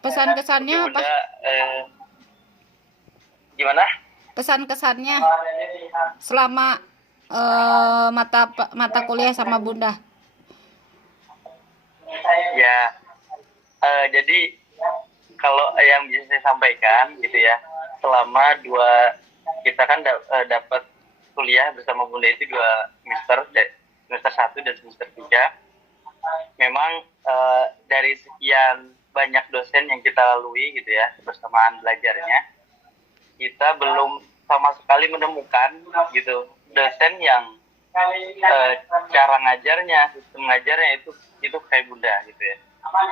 Pesan kesannya Oke apa? Bunda, gimana? Pesan kesannya selama mata kuliah sama Bunda. Ya, jadi kalau yang bisa saya sampaikan gitu ya, selama kita kan dapat kuliah bersama Bunda itu 2 semester, semester 1 dan semester 3. Memang dari sekian banyak dosen yang kita lalui gitu ya, bersamaan belajarnya, kita belum sama sekali menemukan gitu dosen yang cara ngajarnya, sistem ngajarnya itu kayak Bunda gitu ya.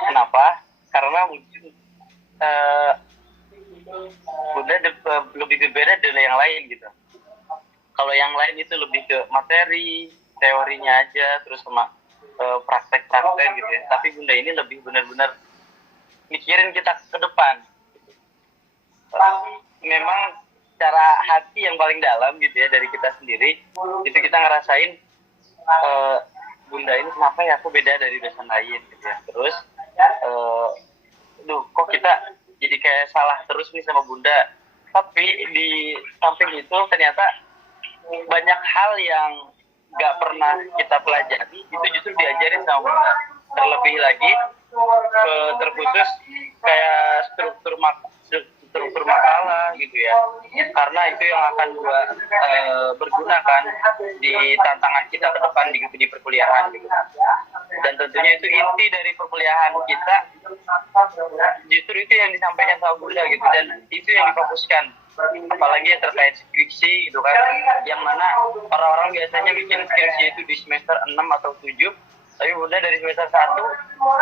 Kenapa? Karena mungkin Bunda lebih berbeda dari yang lain gitu. Kalau yang lain itu lebih ke materi, teorinya aja, terus sama praktek-praktek gitu ya. Tapi Bunda ini lebih benar-benar mikirin kita ke depan. Memang cara hati yang paling dalam gitu ya dari kita sendiri, itu kita ngerasain Bunda ini kenapa ya aku beda dari dosen lain gitu ya. Terus kok kita jadi kayak salah terus nih sama Bunda. Tapi di samping itu ternyata banyak hal yang nggak pernah kita pelajari itu justru diajarin sama Bunda. Terlebih lagi terkhusus kayak struktur makalah gitu ya, karena itu yang akan berguna kan di tantangan kita ke depan di perkuliahan gitu. Dan tentunya itu inti dari perkuliahan kita, justru itu yang disampaikan sama Bunda gitu, dan itu yang difokuskan, apalagi yang terkait skripsi gitu kan, yang mana orang-orang biasanya bikin skripsi itu di semester 6 atau 7, tapi Bunda dari semester 1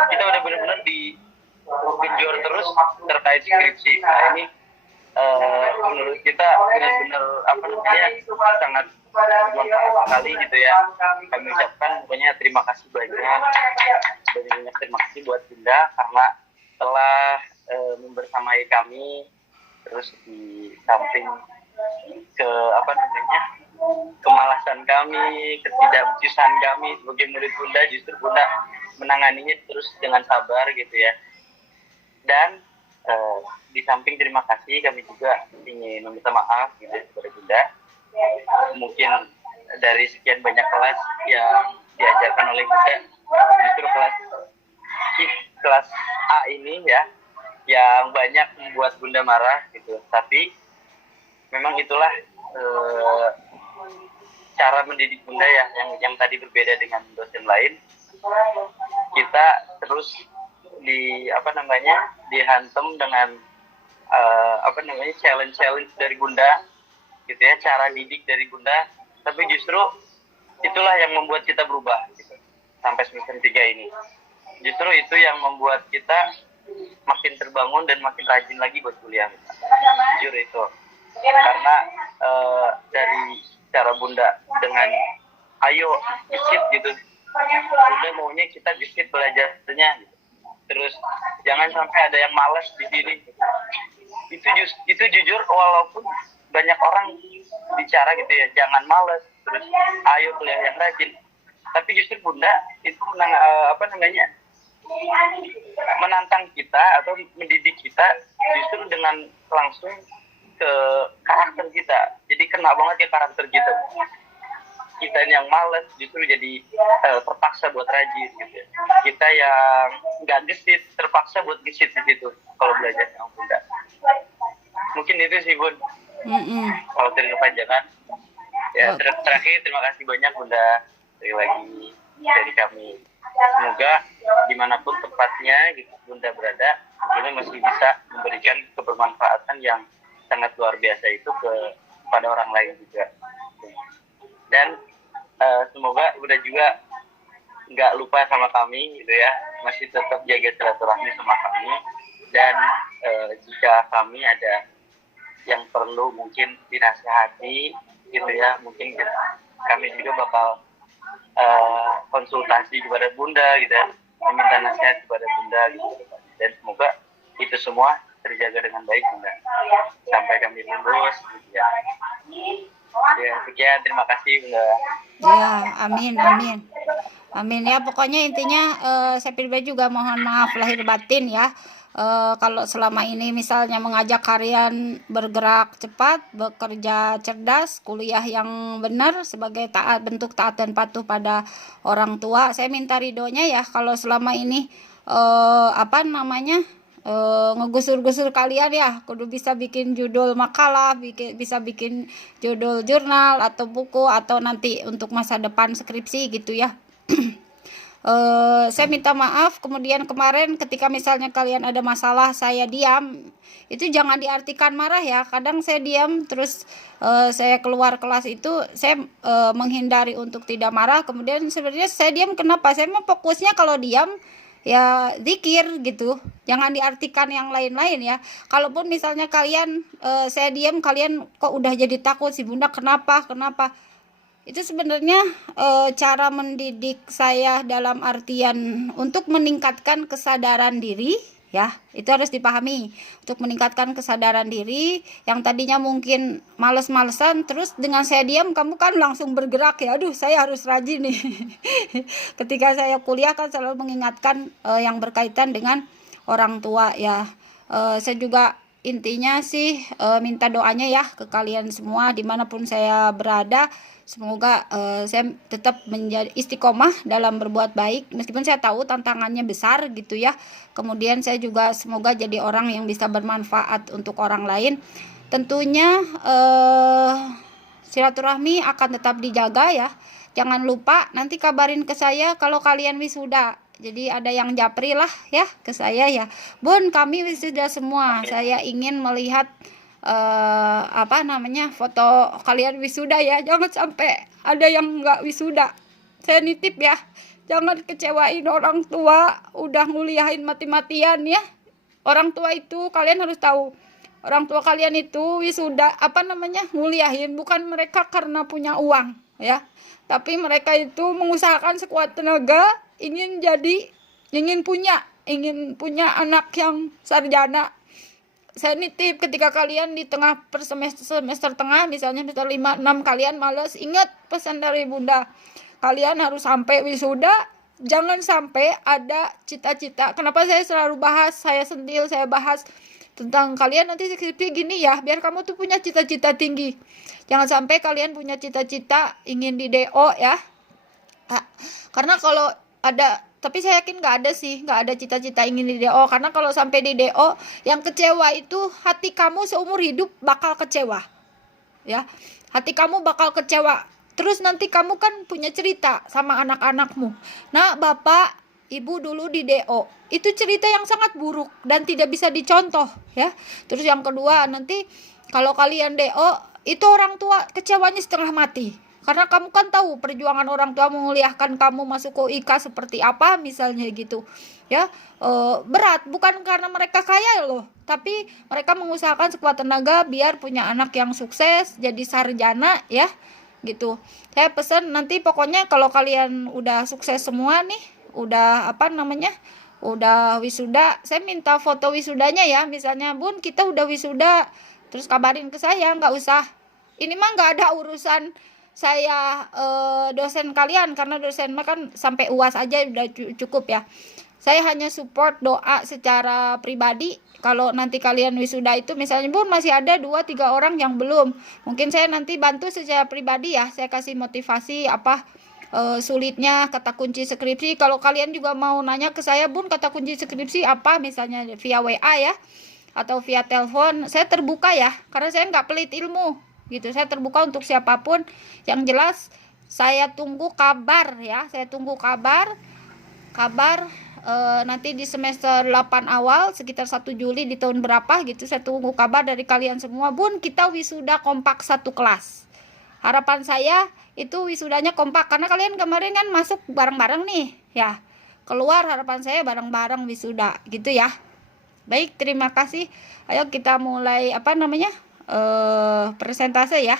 kita udah benar-benar genjor terus terkait skripsi. Nah ini menurut kita benar-benar sangat bermanfaat sekali gitu ya. Kami ucapkan pokoknya terima kasih banyak terima kasih buat Bunda karena telah membersamai kami, terus di samping kemalasan kami, ketidakbecjusan kami sebagai murid Bunda, justru Bunda menanganinya terus dengan sabar gitu ya. Dan di samping terima kasih, kami juga ingin meminta maaf gitu kepada Bunda. Mungkin dari sekian banyak kelas yang diajarkan oleh Bunda, justru kelas A ini ya yang banyak membuat Bunda marah gitu. Tapi memang itulah cara mendidik Bunda ya, yang tadi berbeda dengan dosen lain. Kita terus dihantam dengan challenge dari Bunda gitu ya, cara didik dari Bunda. Tapi justru itulah yang membuat kita berubah gitu sampai semester 3 ini. Justru itu yang membuat kita makin terbangun dan makin rajin lagi buat kuliah. Jujur itu karena dari cara Bunda dengan ayo gesit gitu, Bunda maunya kita gesit belajarnya gitu. Terus jangan sampai ada yang malas di sini. Itu jujur, walaupun banyak orang bicara gitu ya, jangan malas, terus ayo kuliah yang rajin. Tapi justru Bunda itu menantang kita atau mendidik kita justru dengan langsung ke karakter kita. Jadi kena banget ya karakter kita. Kita yang malas justru jadi terpaksa buat rajin gitu ya. Kita yang nggak gesit terpaksa buat gesit di situ kalau belajar sama Bunda. Mungkin itu sih Bun. Kalau dari kepanjangan ya. Terakhir terima kasih banyak Bunda sekali lagi dari kami. Semoga dimanapun tempatnya gitu Bunda berada, ini masih bisa memberikan kebermanfaatan yang sangat luar biasa itu kepada orang lain juga. Dan semoga Bunda juga nggak lupa sama kami gitu ya, masih tetap jaga silaturahmi sama kami. Dan jika kami ada yang perlu mungkin dinasihati gitu ya, mungkin kami juga bakal konsultasi kepada Bunda gitu ya, meminta nasihat kepada Bunda gitu. Dan semoga itu semua terjaga dengan baik Bunda sampai kami lulus gitu ya. Ya, sekian, terima kasih Bunda. Ya, amin. Amin ya, pokoknya intinya saya pribadi juga mohon maaf lahir batin ya. Kalau selama ini misalnya mengajak kalian bergerak cepat, bekerja cerdas, kuliah yang benar sebagai taat, bentuk taat dan patuh pada orang tua. Saya minta ridhonya ya kalau selama ini apa namanya ngegusur-gusur kalian ya, kudu bisa bikin judul makalah, bisa bikin judul jurnal atau buku atau nanti untuk masa depan skripsi gitu ya. Saya minta maaf kemudian kemarin ketika misalnya kalian ada masalah saya diam, itu jangan diartikan marah ya. Kadang saya diam terus saya keluar kelas itu saya menghindari untuk tidak marah, kemudian sebenarnya saya diam kenapa? Saya mau fokusnya kalau diam ya zikir gitu, jangan diartikan yang lain-lain ya. Kalaupun misalnya kalian saya diam, kalian kok udah jadi takut si bunda, kenapa itu sebenarnya cara mendidik saya dalam artian untuk meningkatkan kesadaran diri ya, itu harus dipahami. Untuk meningkatkan kesadaran diri yang tadinya mungkin males-malesan, terus dengan saya diam kamu kan langsung bergerak ya, aduh saya harus rajin nih. Ketika saya kuliah kan selalu mengingatkan yang berkaitan dengan orang tua ya. Saya juga intinya sih minta doanya ya ke kalian semua dimanapun saya berada. Semoga saya tetap menjadi istiqomah dalam berbuat baik meskipun saya tahu tantangannya besar gitu ya. Kemudian saya juga semoga jadi orang yang bisa bermanfaat untuk orang lain. Tentunya silaturahmi akan tetap dijaga ya. Jangan lupa nanti kabarin ke saya kalau kalian wisuda. Jadi ada yang japri lah ya ke saya ya. Bun, kami wisuda semua. Saya ingin melihat apa namanya foto kalian wisuda ya, jangan sampai ada yang nggak wisuda. Saya nitip ya, jangan kecewain orang tua udah nguliahin mati-matian ya. Orang tua itu kalian harus tahu, orang tua kalian itu wisuda apa namanya nguliahin bukan mereka karena punya uang ya, tapi mereka itu mengusahakan sekuat tenaga ingin punya anak yang sarjana. Saya nitip ketika kalian di tengah per semester tengah misalnya semester 5, 6 kalian males, ingat pesan dari bunda, kalian harus sampai wisuda. Jangan sampai ada cita-cita. Kenapa saya selalu bahas, saya bahas tentang kalian nanti skripsi gini ya, biar kamu tuh punya cita-cita tinggi. Jangan sampai kalian punya cita-cita ingin di DO ya. Karena kalau ada, tapi saya yakin nggak ada cita-cita ingin di DO, karena kalau sampai di DO yang kecewa itu hati kamu seumur hidup bakal kecewa ya, hati kamu bakal kecewa terus. Nanti kamu kan punya cerita sama anak-anakmu, nah bapak ibu dulu di DO itu cerita yang sangat buruk dan tidak bisa dicontoh ya. Terus yang kedua, nanti kalau kalian DO itu orang tua kecewanya setengah mati. Karena kamu kan tahu perjuangan orang tua menguliahkan kamu masuk ke IK seperti apa misalnya gitu ya. Berat, bukan karena mereka kaya loh, tapi mereka mengusahakan sekuat tenaga biar punya anak yang sukses jadi sarjana ya gitu. Saya pesan nanti pokoknya kalau kalian udah sukses semua nih, udah apa namanya udah wisuda, saya minta foto wisudanya ya. Misalnya bun kita udah wisuda, terus kabarin ke saya, nggak usah ini mah nggak ada urusan saya dosen kalian, karena dosen mah kan sampai UAS aja udah cukup ya. Saya hanya support doa secara pribadi. Kalau nanti kalian wisuda itu misalnya bun masih ada 2-3 orang yang belum, mungkin saya nanti bantu secara pribadi ya. Saya kasih motivasi apa sulitnya kata kunci skripsi. Kalau kalian juga mau nanya ke saya, bun kata kunci skripsi apa, misalnya via WA ya atau via telepon, saya terbuka ya, karena saya nggak pelit ilmu gitu. Saya terbuka untuk siapapun. Yang jelas saya tunggu kabar ya, saya tunggu kabar nanti di semester 8 awal sekitar 1 Juli di tahun berapa gitu. Saya tunggu kabar dari kalian semua, bun kita wisuda kompak satu kelas. Harapan saya itu wisudanya kompak, karena kalian kemarin kan masuk bareng-bareng nih ya, keluar harapan saya bareng-bareng wisuda gitu ya. Baik, terima kasih. Ayo kita mulai apa namanya presentase ya.